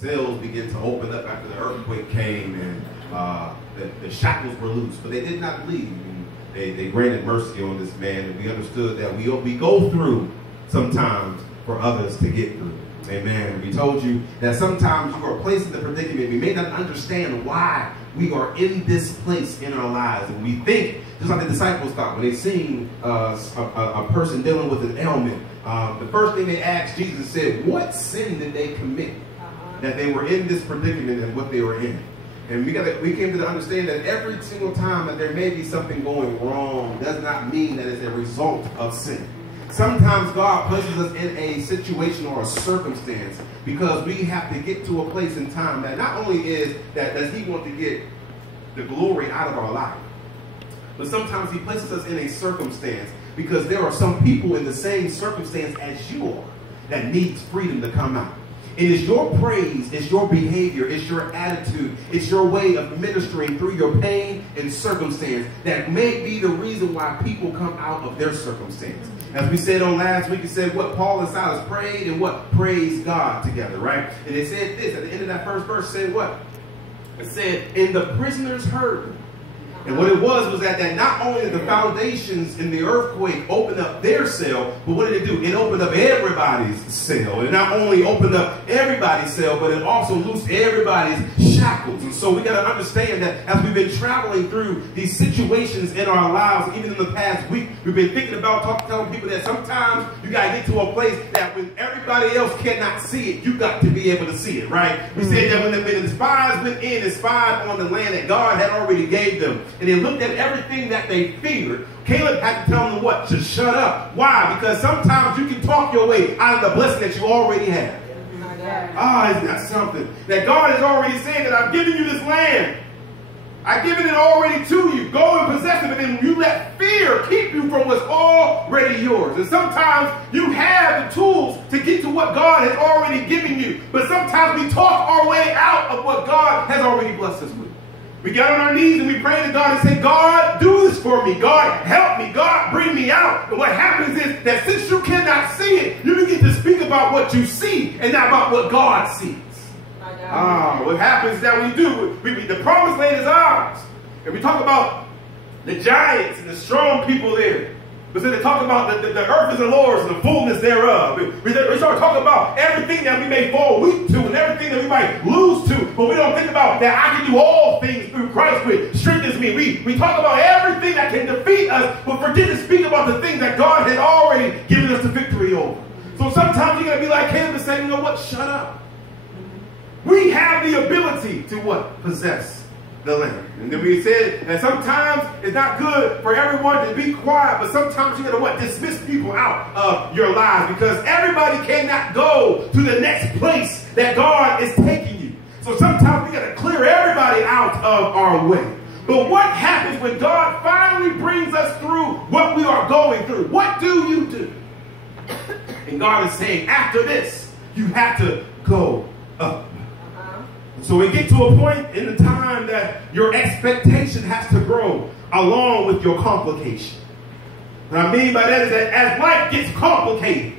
cells began to open up after the earthquake came, and the shackles were loose, but they did not leave. And they granted mercy on this man, and we understood that we go through sometimes for others to get through. Amen. We told you that sometimes you are placed in the predicament. We may not understand why we are in this place in our lives. And we think, just like the disciples thought, when they seen a person dealing with an ailment, the first thing they asked Jesus said, what sin did they commit that they were in this predicament and what they were in? And we came to the understand that every single time that there may be something going wrong does not mean that it's a result of sin. Sometimes God places us in a situation or a circumstance because we have to get to a place in time that not only is that does he want to get the glory out of our life, but sometimes he places us in a circumstance because there are some people in the same circumstance as you are that needs freedom to come out. It is your praise, it's your behavior, it's your attitude, it's your way of ministering through your pain and circumstance that may be the reason why people come out of their circumstance. As we said on last week, it said what Paul and Silas prayed and what praised God together, right? And it said this, at the end of that first verse, said what? It said, and the prisoners heard them. And what it was that not only did the foundations in the earthquake open up their cell, but what did it do? It opened up everybody's cell. It not only opened up everybody's cell, but it also loosed everybody's shackles. And so we got to understand that as we've been traveling through these situations in our lives, even in the past week, we've been thinking about telling people that sometimes you got to get to a place that when everybody else cannot see it, you got to be able to see it, right? We said that when the spies went in and spied on the land that God had already gave them, and they looked at everything that they feared, Caleb had to tell them what? To shut up. Why? Because sometimes you can talk your way out of the blessing that you already have. Isn't that something? That God has already said that I've given you this land. I've given it already to you. Go and possess it, but then you let fear keep you from what's already yours. And sometimes you have the tools to get to what God has already given you, but sometimes we talk our way out of what God has already blessed us with. We got on our knees and we prayed to God and said, God, do this for me. God, help me. God, bring me out. And what happens is that since you cannot see it, you begin to speak about what you see and not about what God sees. What happens is that the promised land is ours. And we talk about the giants and the strong people there. But then they talk about the earth is the Lord's and the fullness thereof. We start talking about everything that we may fall weak to and everything that we might lose to. But we don't think about that I can do all things through Christ which strengthens me. We talk about everything that can defeat us, but forget to speak about the things that God has already given us the victory over. So sometimes you got to be like Caleb and say, you know what? Shut up. We have the ability to what? Possess the land. And then we said that sometimes it's not good for everyone to be quiet, but sometimes you got to what? Dismiss people out of your lives because everybody cannot go to the next place that God is taking you. So sometimes we got to clear everybody out of our way. But what happens when God finally brings us through what we are going through? What do you do? And God is saying, after this, you have to go up. So we get to a point in the time that your expectation has to grow along with your complication. What I mean by that is that as life gets complicated,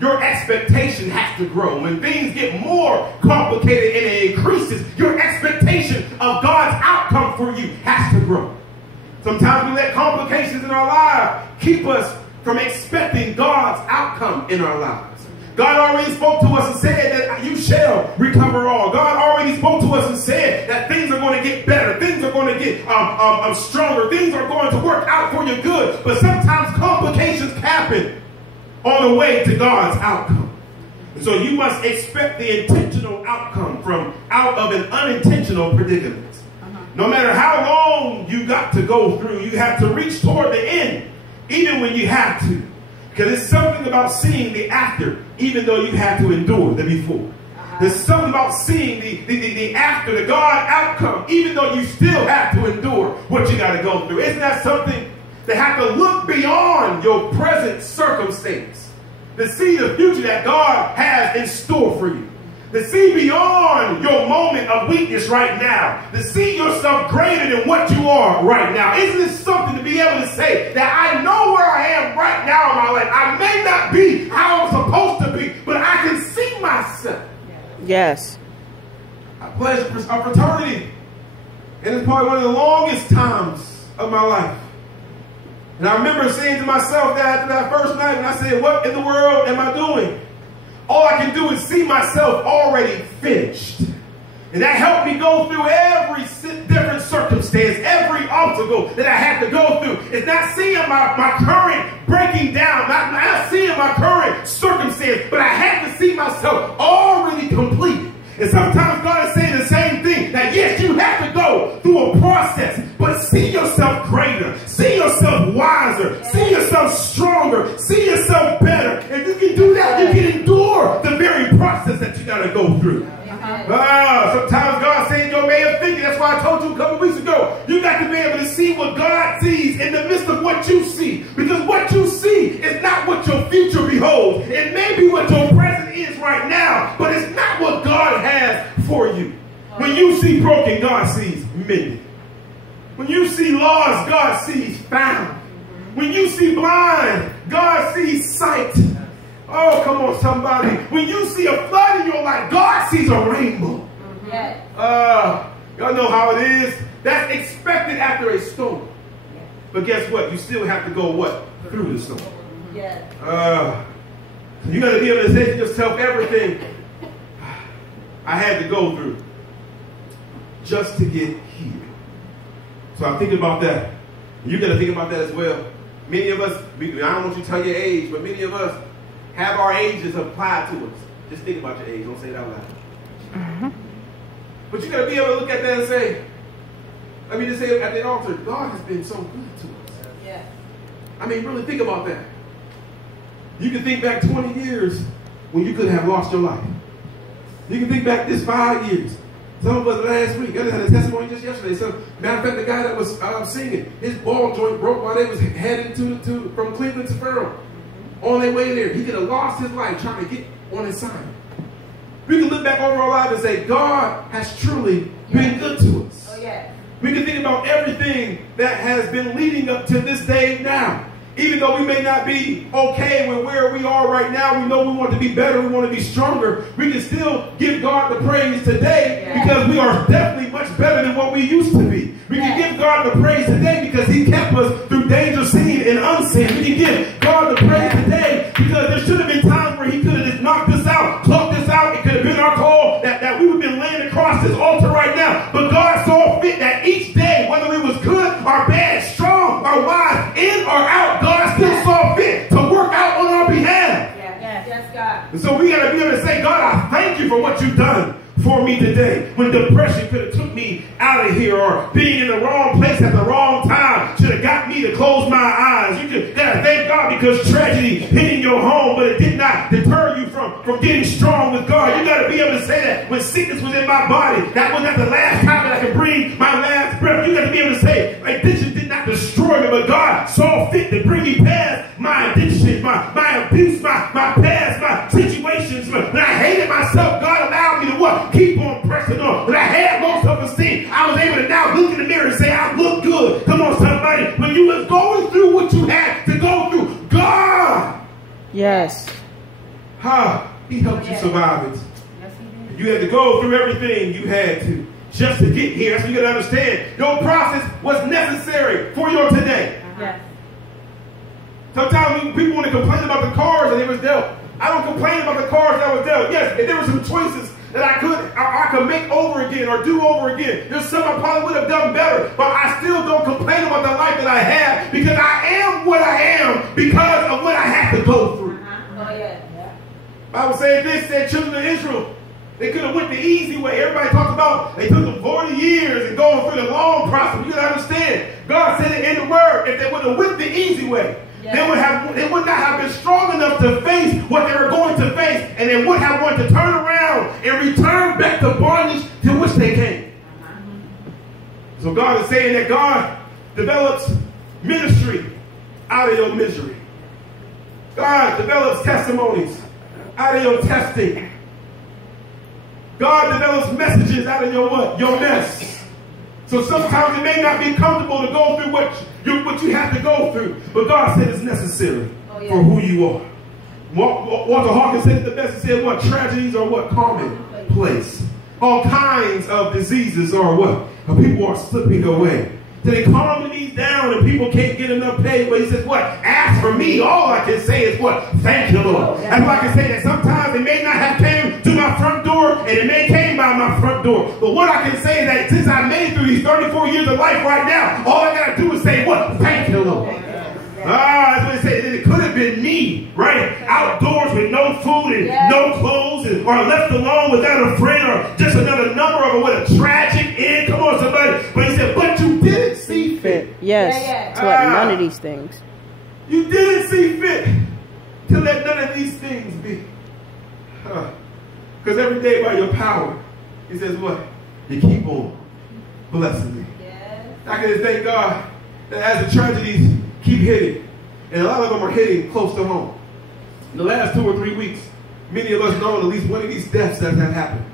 your expectation has to grow. When things get more complicated and it increases, your expectation of God's outcome for you has to grow. Sometimes we let complications in our lives keep us from expecting God's outcome in our lives. God already spoke to us and said that you shall recover all. God already spoke to us and said that things are going to get better. Things are going to get stronger. Things are going to work out for your good. But sometimes complications happen on the way to God's outcome. And so you must expect the intentional outcome from out of an unintentional predicament. No matter how long you got to go through, you have to reach toward the end, even when you have to. Because there's something about seeing the after, even though you had to endure the before. There's something about seeing the after, the God outcome, even though you still have to endure what you got to go through. Isn't that something? To have to look beyond your present circumstance, to see the future that God has in store for you. To see beyond your moment of weakness right now. To see yourself greater than what you are right now. Isn't this something to be able to say that I know where I am right now in my life? I may not be how I'm supposed to be, but I can see myself. Yes. I pledged a fraternity. And it's probably one of the longest times of my life. And I remember saying to myself that after that first night, and I said, what in the world am I doing? All I can do is see myself already finished. And that helped me go through every different circumstance, every obstacle that I had to go through. It's not seeing my current breaking down, not seeing my current circumstance, but I had to see myself already complete. And sometimes God is saying the same thing, that yes, you have to go through a process, but see yourself greater, see yourself wiser, see yourself stronger, see yourself better. If you can do that, you can endure the very process that you got to go through. Sometimes God said your way of thinking. That's why I told you a couple weeks ago, you got to be able to see what God sees in the midst of what you see. Because what you see is not what your future beholds. It may be what your present is right now, but it's not what God has for you. When you see broken, God sees mended. When you see lost, God sees found. When you see blind, God sees sight. Oh, come on, somebody. When you see a flood in your life, God sees a rainbow. Yes. Y'all know how it is. That's expected after a storm. But guess what? You still have to go what? Through the storm. Yes. You got to be able to say to yourself everything I had to go through just to get here. So I'm thinking about that. You got to think about that as well. Many of us, I don't want you to tell your age, but many of us have our ages applied to us. Just think about your age. Don't say it out loud. But you got to be able to look at that and say, let me just say at the altar, God has been so good to us. Yeah. I mean, really think about that. You can think back 20 years when you could have lost your life. You can think back this 5 years. Some of us last week, I had a testimony just yesterday. So, matter of fact, the guy that was singing, his ball joint broke while they was heading from Cleveland to Ferrell. On their way there, he could have lost his life trying to get on his side. We can look back over our lives and say, God has truly been good to us. Oh, yeah. We can think about everything that has been leading up to this day now. Even though we may not be okay with where we are right now, we know we want to be better, we want to be stronger. We can still give God the praise today because we are definitely much better than what we used to be. We can give God the praise today because he kept us through danger seen and unseen. We can give God the praise today because there should have been times where he could have just knocked us out, plucked us out. It could have been our call that we would have been laying across this altar right now. But God saw fit that each day, whether it was good or bad, strong or wise, in or out, God still saw fit to work out on our behalf. Yes, God. And so we got to be able to say, God, I thank you for what you've done for me today. When depression could have took me out of here, or being in the wrong place at the wrong time should have got me to close my eyes. You just got to thank God because tragedy hit in your home, but it did not deter you from getting strong with God. You got to be able to say that when sickness was in my body, that was not the last time that I could breathe my last breath. You got to be able to say, addiction did not destroy me, but God saw fit to bring me past my addiction, my abuse, my past, my situations. When I hated myself, God allowed me to what? Keep on pressing on. When I had low self-esteem, I was able to now look in the mirror and say, I look good. Come on, somebody. When you was going through what you had to go through, God. Yes. He helped you survive it. Yes, he did. You had to go through everything you had to just to get here. So you got to understand, your process was necessary for your today. Yes. Sometimes people want to complain about the cars that they was dealt. I don't complain about the cars that was dealt. Yes, if there were some choices that I could make over again or do over again, there's some I probably would have done better, but I still don't complain about the life that I have because I am what I am because of what I had to go through. Oh, yeah. Bible said this, said children of Israel, they could have went the easy way. Everybody talks about they took them 40 years and going through the long process. You got to understand, God said it in the word, if they would have went the easy way, they would not have been strong enough to face what they were going to face, and they would have wanted to turn around and return back to bondage to which they came. So God is saying that God develops ministry out of your misery. God develops testimonies out of your testing. God develops messages out of your what? Your mess. So sometimes it may not be comfortable to go through what you have to go through. But God said it's necessary for who you are. Walter Hawkins said it the best. He said what? Tragedies are what? Commonplace. all kinds of diseases are what? People are slipping away. So they calm these down and people can't get enough pay. But he says what? As for me, all I can say is what? Thank you, Lord. That's why I can say that sometimes it may not have came to my front door and it may came by my front door. But what I can say is that since I made it through these 34 years of life right now, all I got to do is say what? Thank you, Lord. That's what it says. It could have been me, right? Outdoors with no food and no clothes, or left alone without a friend, or just another number of what a tragic end. Come on, somebody. But he said, but you didn't see fit. Yes, to let none of these things. You didn't see fit to let none of these things be. Because every day by your power, he says what? You keep on blessing me. Yes. I can just thank God that as the tragedies keep hitting, and a lot of them are hitting close to home. In the last 2 or 3 weeks, many of us know at least one of these deaths that have happened.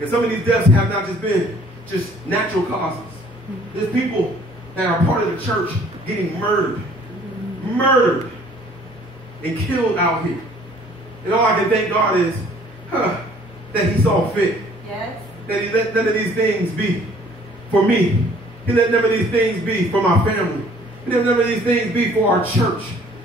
And some of these deaths have not just been just natural causes. There's people that are part of the church getting murdered and killed out here. And all I can thank God is that he saw fit. Yes. That he let none of these things be for me. He let none of these things be for my family. He let none of these things be for our church.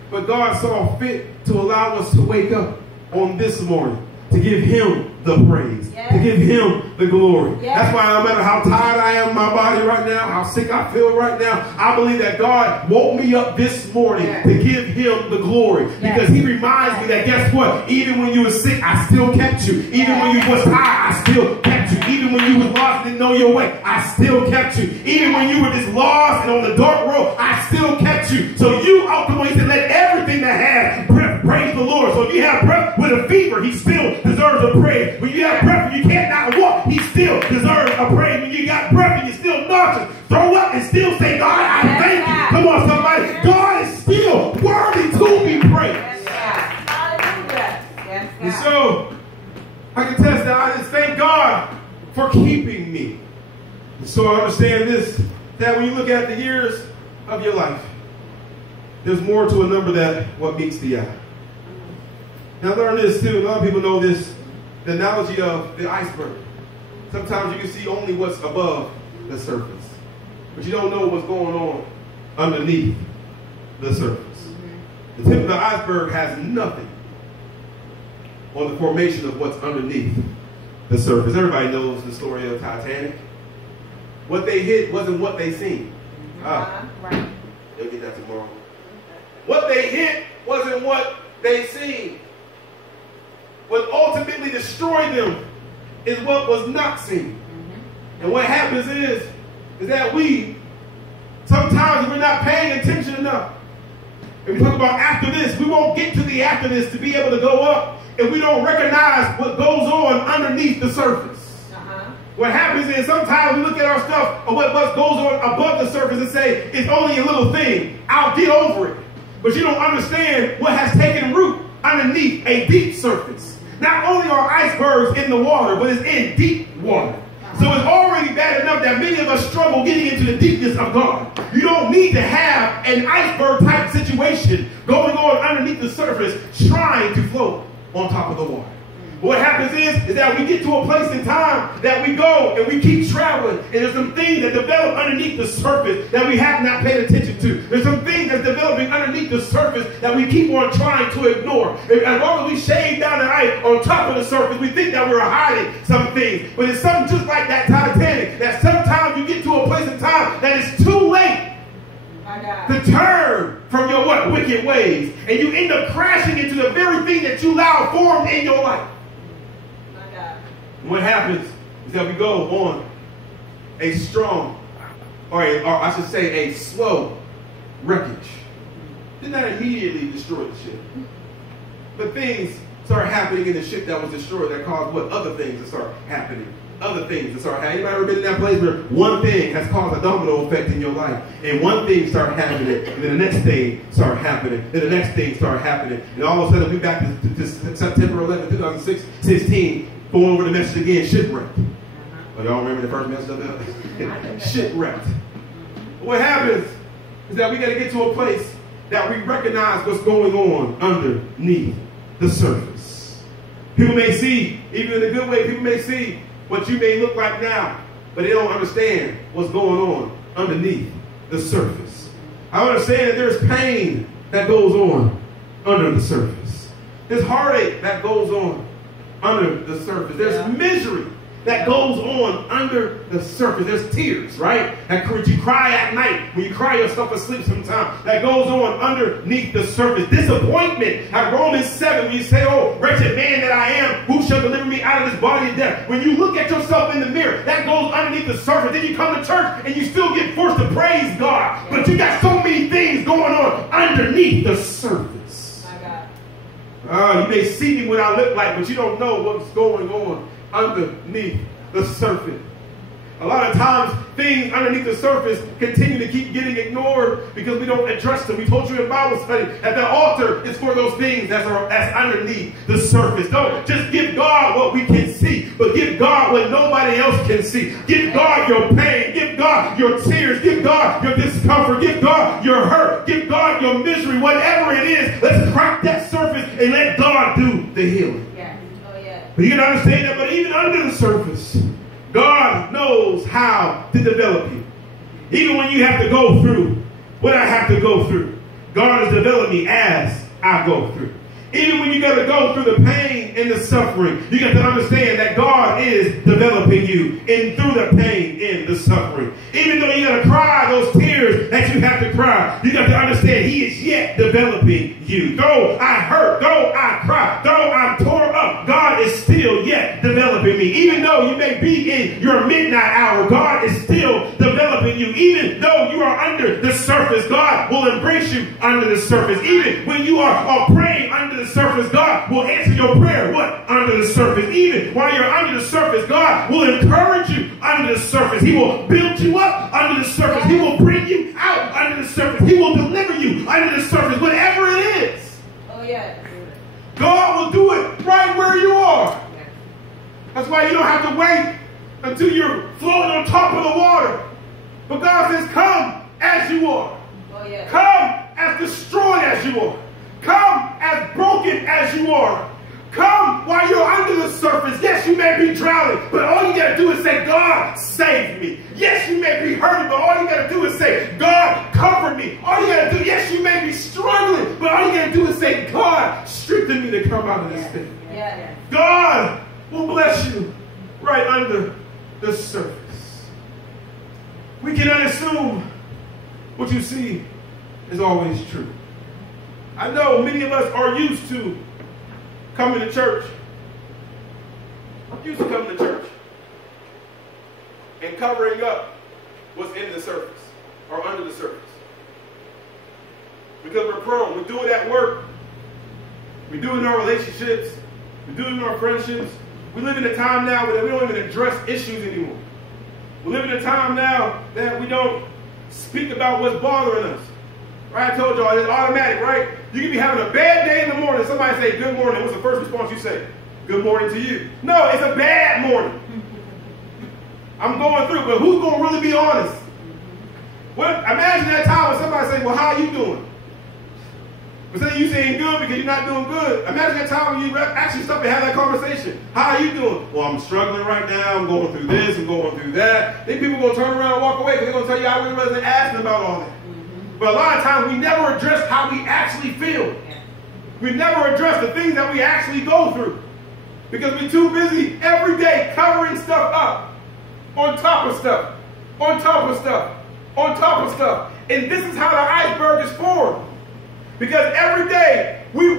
But God saw fit to allow us to wake up on this morning to give him the praise, to give him the glory. That's why no matter how tired I am in my body right now, how sick I feel right now, I believe that God woke me up this morning to give him the glory. Because he reminds me that guess what? Even when you were sick, I still kept you. Even when you was tired, I still kept you. Even when you was lost and didn't know your way, I still kept you. Even when you were just lost and on the dark road, I still kept you. So you ultimately said, let everything that has breath praise the Lord. So if you have breath with a fever, he still deserves a praise. When you have breath and you cannot walk, he still deserves a praise. When you got breath and you're still nauseous, throw up and still say, God, I thank you. Come on, somebody. God is still worthy to be praised. And so, I can test that I just thank God for keeping me. And so I understand this, that when you look at the years of your life, there's more to a number than what meets the eye. Now learn this too, a lot of people know this, the analogy of the iceberg. Sometimes you can see only what's above the surface, but you don't know what's going on underneath the surface. The tip of the iceberg has nothing on the formation of what's underneath the surface. Everybody knows the story of Titanic. What they hit wasn't what they seen. Right. They'll get that tomorrow. What they hit wasn't what they seen. What ultimately destroyed them is what was not seen. And what happens is that we, sometimes we're not paying attention enough. If we talk about after this, we won't get to the after this to be able to go up if we don't recognize what goes on underneath the surface. What happens is sometimes we look at our stuff or what goes on above the surface and say, it's only a little thing. I'll get over it. But you don't understand what has taken root underneath a deep surface. Not only are icebergs in the water, but it's in deep water. So it's already bad enough that many of us struggle getting into the deepness of God. You don't need to have an iceberg type situation going on underneath the surface trying to float on top of the water. What happens is that we get to a place in time that we go and we keep traveling, and there's some things that develop underneath the surface that we have not paid attention to. There's some things that's developing underneath the surface that we keep on trying to ignore. As long as we shave down the ice on top of the surface, we think that we're hiding some things. But it's something just like that Titanic, that sometimes you get to a place in time that it's too late to turn from your wicked ways, and you end up crashing into the very thing that you allowed formed in your life. What happens is that we go on a strong, or I should say a slow wreckage. Did not immediately destroy the ship. But things start happening in the ship that was destroyed that caused other things to start happening. Other things to start happening. Anybody ever been in that place where one thing has caused a domino effect in your life, and one thing start happening, and then the next thing start happening, then the next thing start happening, and all of a sudden we back to September 11, 2016, going over the message again, shipwrecked. Oh, y'all remember the first message of that? Shipwrecked. What happens is that we got to get to a place that we recognize what's going on underneath the surface. People may see, even in a good way, people may see what you may look like now, but they don't understand what's going on underneath the surface. I understand that there's pain that goes on under the surface. There's heartache that goes on under the surface. There's misery that goes on under the surface. There's tears, right? That you cry at night, when you cry yourself asleep sometimes, that goes on underneath the surface. Disappointment at Romans 7, when you say, oh, wretched man that I am, who shall deliver me out of this body of death? When you look at yourself in the mirror, that goes underneath the surface. Then you come to church and you still get forced to praise God. But you got so many things going on underneath the surface. You may see me what I look like, but you don't know what's going on underneath the surface. A lot of times, things underneath the surface continue to keep getting ignored because we don't address them. We told you in Bible study that the altar is for those things that's underneath the surface. Don't just give God what we can see, but give God what nobody else can see. Give God your pain. Give God your tears. Give God your discomfort. Give God your hurt. Give God your misery. Whatever it is, let's crack that surface and let God do the healing. But you can understand that, but even under the surface, God knows how to develop you. Even when you have to go through what I have to go through, God has developed me as I go through. Even when you got to go through the pain and the suffering, you got to understand that God is developing you in through the pain and the suffering. Even though you got to cry those tears that you have to cry, you got to understand He is yet developing you. Though I hurt, though I cry, though I'm tore up, God is still yet developing me. Even though you may be in your midnight hour, God is still developing you. Even though you are under the surface, God will embrace you under the surface. Even when you are praying under the surface, God will answer your prayer. What? Under the surface. Even while you're under the surface, God will encourage you under the surface. He will build you up under the surface. He will bring you out under the surface. He will deliver you under the surface. Whatever it is. Oh, yeah. God will do it right where you are. That's why you don't have to wait until you're floating on top of the water. But God says, come as you are. Oh, yeah. Come as destroyed as you are. Come as broken as you are. Come while you're under the surface. Yes, you may be drowning, but all you got to do is say, God, save me. Yes, you may be hurting, but all you got to do is say, God, comfort me. All you got to do, yes, you may be struggling, but all you got to do is say, God, strengthen me to come out of this thing. Yeah. God will bless you right under the surface. We cannot assume what you see is always true. I know many of us are used to coming to church. Used to coming to church and covering up what's in the surface or under the surface. Because we're prone. We do it at work. We do it in our relationships. We do it in our friendships. We live in a time now where we don't even address issues anymore. We live in a time now that we don't speak about what's bothering us. Right? I told y'all, it's automatic, right? You can be having a bad day in the morning. Somebody say, good morning. What's the first response you say? Good morning to you. No, it's a bad morning. I'm going through, but who's going to really be honest? Imagine that time when somebody say, well, how are you doing? Instead of you saying good because you're not doing good, imagine that time when you actually stop and have that conversation. How are you doing? Well, I'm struggling right now. I'm going through this. I'm going through that. Then people are going to turn around and walk away because they're going to tell you I really wasn't asking about all that. But a lot of times we never address how we actually feel. We never address the things that we actually go through. Because we're too busy every day covering stuff up. On top of stuff. On top of stuff. On top of stuff. And this is how the iceberg is formed. Because every day we're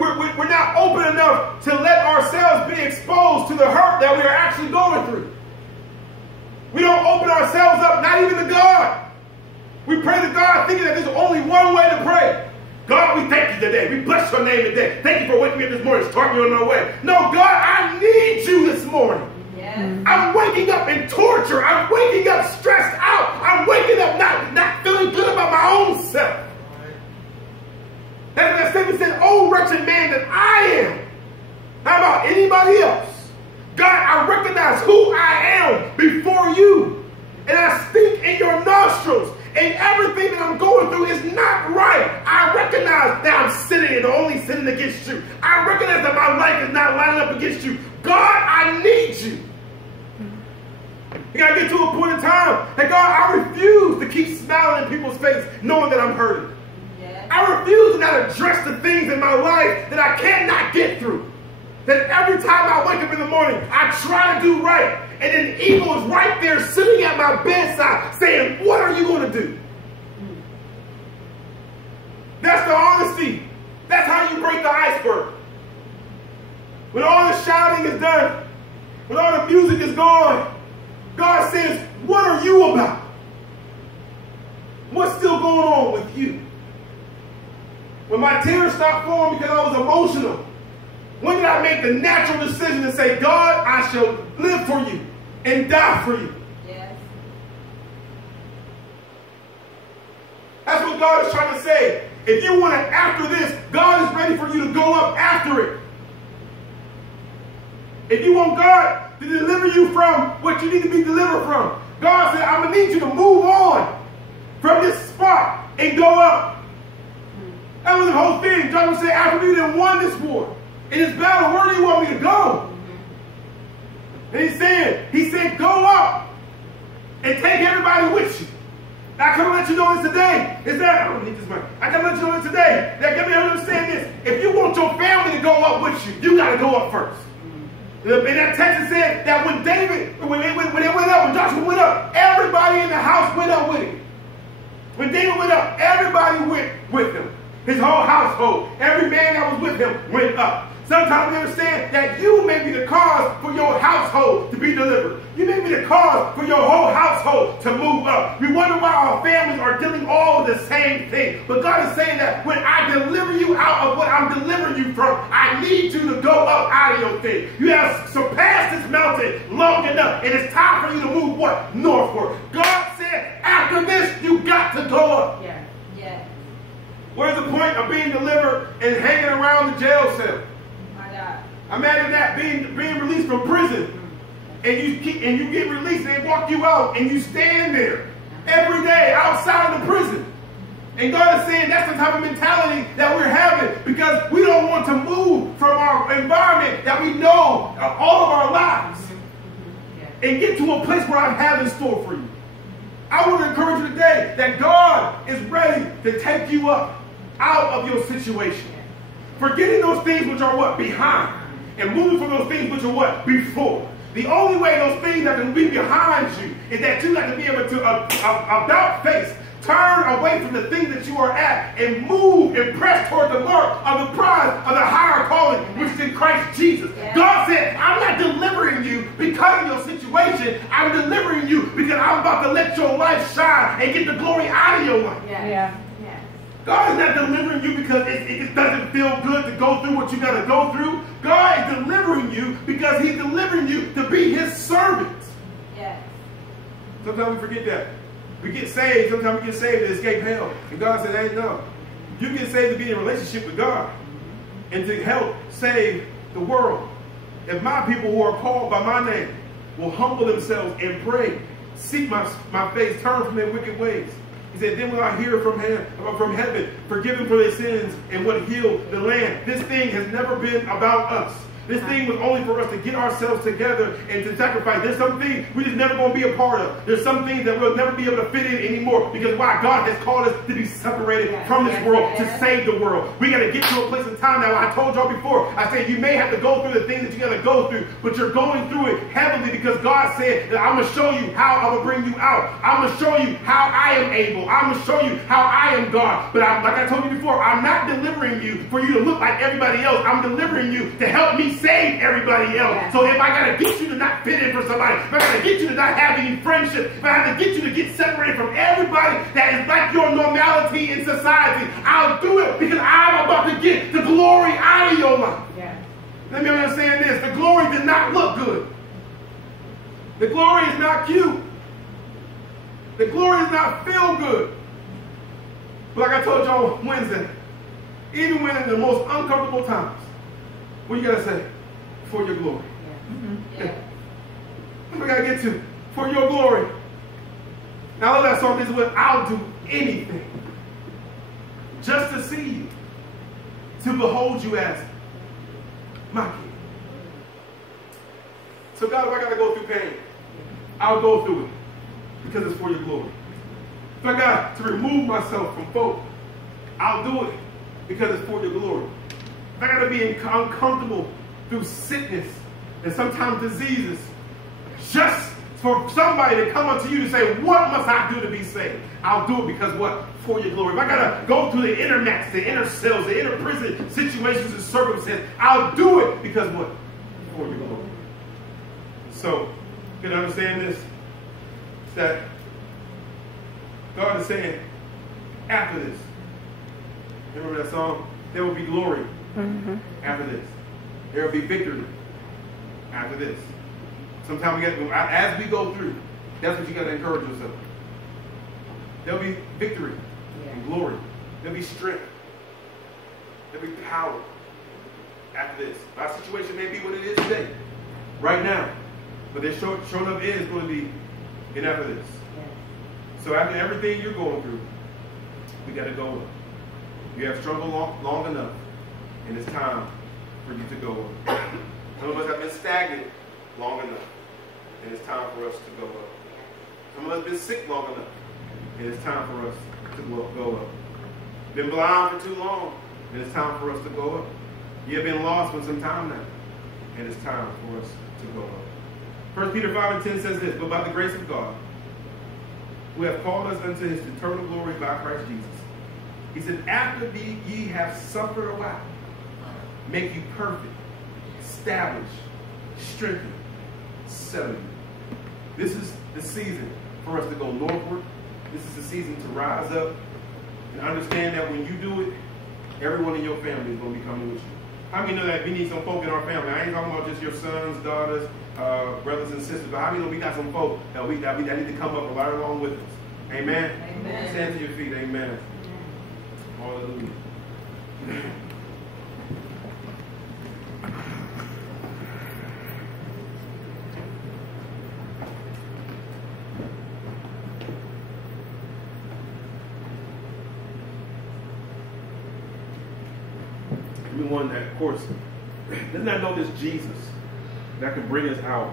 not open enough to let ourselves be exposed to the hurt that we are actually going through. We don't open ourselves up, not even to God. We pray to God thinking that there's only one way to pray. God, we thank you today. We bless your name today. Thank you for waking me up this morning, starting me on our way. No, God, I need you this morning. Yes. I'm waking up in torture. I'm waking up stressed out. I'm waking up not feeling good about my own self. That's what that statement said, oh, wretched man that I am. How about anybody else? God, I recognize who I am before you. And I stink in your nostrils. And everything that I'm going through is not right. I recognize that I'm sinning and only sinning against you. I recognize that my life is not lining up against you. God, I need you. You got to get to a point in time that, God, I refuse to keep smiling in people's face knowing that I'm hurting. Yeah. I refuse to not address the things in my life that I cannot get through. That every time I wake up in the morning, I try to do right. And then evil is right there sitting at my bedside saying, what are you going to do? That's the honesty. That's how you break the iceberg. When all the shouting is done, when all the music is gone, God says, what are you about? What's still going on with you? When my tears stopped falling because I was emotional, when did I make the natural decision to say, God, I shall live for you and die for you? Yes. That's what God is trying to say. If you want to, after this, God is ready for you to go up after it. If you want God to deliver you from what you need to be delivered from, God said, I'm going to need you to move on from this spot and go up. That was the whole thing. Jonathan said, after you done won this war, in this battle, where do you want me to go? And he said, go up and take everybody with you. Now, I come to let you know this today. Is that, I don't need this money. I come to let you know this today. That let me understand this. If you want your family to go up with you, you got to go up first. And that text said that when David, when they went up, when Joshua went up, everybody in the house went up with him. When David went up, everybody went with him. His whole household, every man that was with him went up. Sometimes we understand that you may be the cause for your household to be delivered. You may be the cause for your whole household to move up. We wonder why our families are dealing all with the same thing. But God is saying that when I deliver you out of what I'm delivering you from, I need you to go up out of your thing. You have surpassed this mountain long enough, and it's time for you to move what? Northward. God said, after this, you got to go up. Yeah. Yeah. Where's the point of being delivered and hanging around the jail cell? Imagine that being released from prison, and you get released, and they walk you out, and you stand there every day outside of the prison. And God is saying that's the type of mentality that we're having because we don't want to move from our environment that we know all of our lives and get to a place where I have in store for you. I want to encourage you today that God is ready to take you up out of your situation. Forgetting those things which are what? Behind. And moving from those things which are what? Before. The only way those things that can be behind you is that you have to be able to, about face, turn away from the things that you are at and move and press toward the mark of the prize of the higher calling, which is in Christ Jesus. Yeah. God said, I'm not delivering you because of your situation. I'm delivering you because I'm about to let your life shine and get the glory out of your life. Yeah. Yeah. God is not delivering you because it just doesn't feel good to go through what you got to go through. God is delivering you because he's delivering you to be his servant. Yes. Sometimes we forget that. We get saved. Sometimes we get saved to escape hell. And God said, hey, no. You get saved to be in a relationship with God and to help save the world. If my people who are called by my name will humble themselves and pray, seek my face, turn from their wicked ways. He said, then will I hear from heaven, forgive them for their sins, and would heal the land. This thing has never been about us. This thing was only for us to get ourselves together and to sacrifice. There's some things we're just never going to be a part of. There's some things that we'll never be able to fit in anymore because why? God has called us to be separated from this world to save the world. We got to get to a place in time now. I told y'all before, I said you may have to go through the things that you got to go through, but you're going through it heavily because God said that I'm going to show you how I will bring you out. I'm going to show you how I am able. I'm going to show you how I am God. But like I told you before, I'm not delivering you for you to look like everybody else. I'm delivering you to help me save everybody else. Yeah. So if I got to get you to not fit in for somebody, if I got to get you to not have any friendship, if I have to get you to get separated from everybody that is like your normality in society, I'll do it because I'm about to get the glory out of your life. Yeah. Let me understand this. The glory did not look good. The glory is not cute. The glory does not feel good. But like I told y'all Wednesday, even when in the most uncomfortable times, what you got to say? For your glory. Yeah. Mm-hmm. Yeah. What we got to get to? For your glory. Now, I love that song. This is what I'll do anything just to see you, to behold you as my king. So, God, if I got to go through pain, I'll go through it because it's for your glory. If I got to remove myself from folk, I'll do it because it's for your glory. If I got to be uncomfortable through sickness and sometimes diseases, just for somebody to come up to you to say, what must I do to be saved? I'll do it because what? For your glory. If I got to go through the inner mats, the inner cells, the inner prison situations and circumstances, I'll do it because what? For your glory. So, you can understand this? It's that God is saying, after this, remember that song? There will be glory after this. There will be victory after this. Sometimes we got, as we go through, that's what you got to encourage yourself. There'll be victory and glory. There'll be strength. There'll be power after this. Our situation may be what it is today, right now, but there's showing up is going to be in after this. So after everything you're going through, we got to go up. You have struggled long enough, and it's time for you to go up. Some of us have been stagnant long enough, and it's time for us to go up. Some of us have been sick long enough, and it's time for us to go up. Been blind for too long, and it's time for us to go up. You have been lost for some time now, and it's time for us to go up. 1 Peter 5:10 says this, but by the grace of God, who hath called us unto his eternal glory by Christ Jesus. He said, after ye have suffered a while, make you perfect, establish, strengthen, settle you. This is the season for us to go northward. This is the season to rise up and understand that when you do it, everyone in your family is going to be coming with you. How many know that we need some folk in our family? I ain't talking about just your sons, daughters, brothers and sisters, but how many know we got some folk that need to come up and ride along with us? Amen? Amen. Stand to your feet. Amen. Hallelujah. We one that, of course, does not know this Jesus that can bring us out